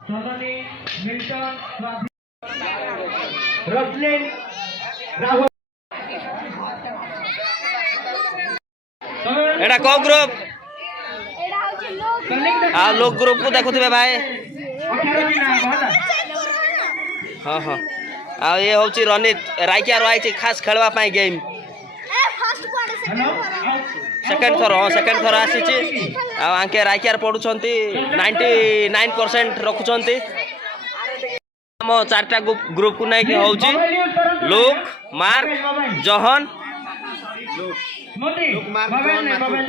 सलोनी Milton रसलिन Rahul एटा को group आ लोग group को देखुथिबे भाई। हाँ हाँ आ ये होची रनित राइकिया रही खास खेलवा पाई गेम सेकेंड थर आसी आंके राइकियार पढ़ुंट 99% रखुंट आम 4टा ग्रुप को नहीं होची लुक मार्क जहन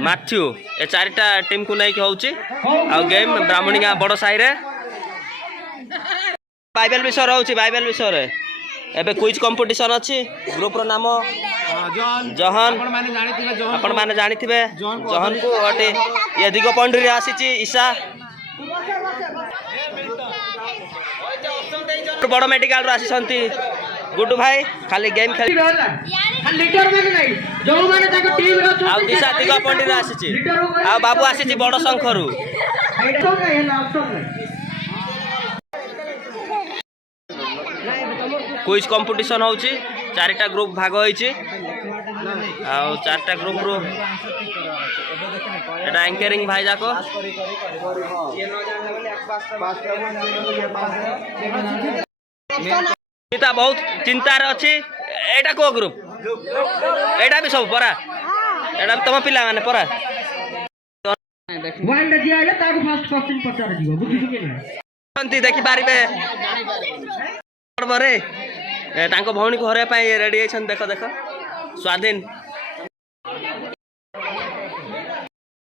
माथ्यू ए 4टा टीम को नहीं होची आ गेम ब्राह्मणिया बड़ साई रे बाइबल विषय होची बाइबल विषय रे एबे क्विज कंपटीशन अछि ग्रुप रो नाम जहन आपण माने जानिथिबे जहन को अटे ये दिग पंडरी आसीची ईशा बड़ मेडिकल रो आसीसंती गुड्डू भाई खाली गेम खेल लीडर माने नहीं जो माने ताको टीम रो आ दिशा दिग पंडरी आसीची आ बाबू आसीची बड़ शंखरू क्विज कंपटीशन होची 4टा ग्रुप भाग होईची आ 4टा ग्रुप रो एटा एंकरिंग भाई जाको सीता बहुत चिंता रे अछि एटा को ग्रुप एटा भी सब परा एटा तम पिला माने परा वाइल्ड जे आले ताको फर्स्ट क्वेश्चन पचार दिबो बुझिबो के नै संती देखि पारिबे बरे तांको भौणी को हरे पाई रेडी आछन देखो देखो स्वाधीन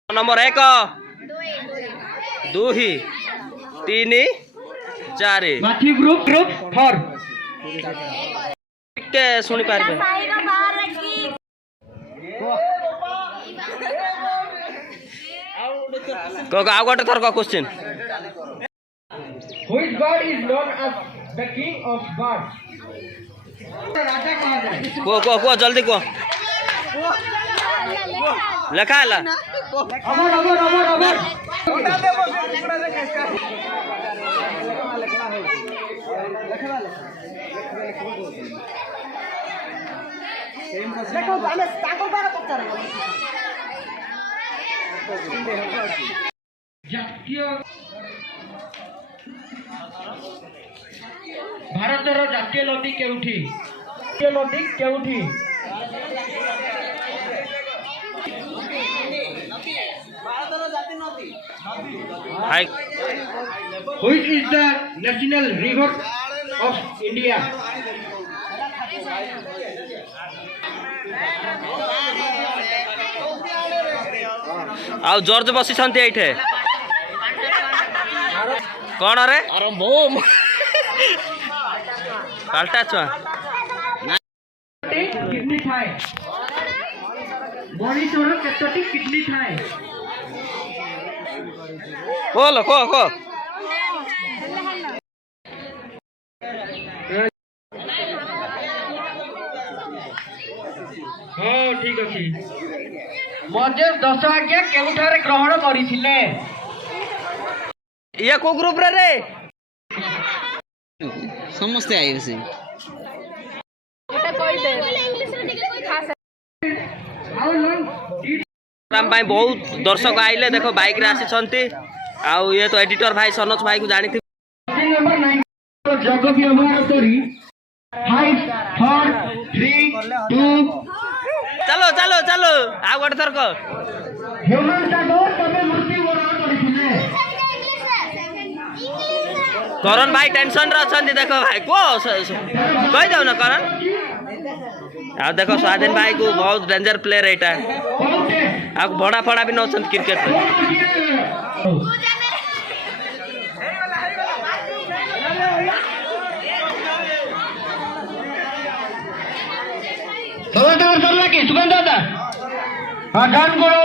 नंबर 1 2 3 4 माथी ग्रुप 4 के सुनी पारबे को आउ गोटे थर को question Which god is known as the king of gods? राजा कहा जाए को जल्दी को लिखा है अमर अमर अमर अमर देखो हमें ताको बारे पचार जातीय भारतर जातीय नदी केउठी हाय Which is the national river of India? आ जॉर्ज बसी छंती एठे कौन रे अरे मोम पाल्टा छुआ किडनी थाए मणिपुर केतोटी किडनी थाए बोलो को हाँ ठीक अछि मजे 10 आज्ञा केउठारे ग्रहण करिथिले ये को ग्रुप रे समस्ते आइबे से एटा कोइ दे खास राम भाई बहुत दर्शक आइले देखो बाइक रे आसी छंती आ ये तो एडिटर भाई सनोज भाई को जानि थी नंबर 9 जग व्यवहार करी 5 4 3 2 चलो चलो चलो आ गोटे थर को ह्यूमन टाको तबे मृत्यु वरण करिथिले करण भाई टेंशन रे अछंती देखो भाई को कहि दउ ना करण आ देखो स्वाधीन भाई को बहुत डेंजर प्लेयर एटा आ बड़ा फड़ा भी नछंत क्रिकेट रे सवाल सरला की सुगंध दादा हां गान करो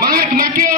मार्क मैथ्यू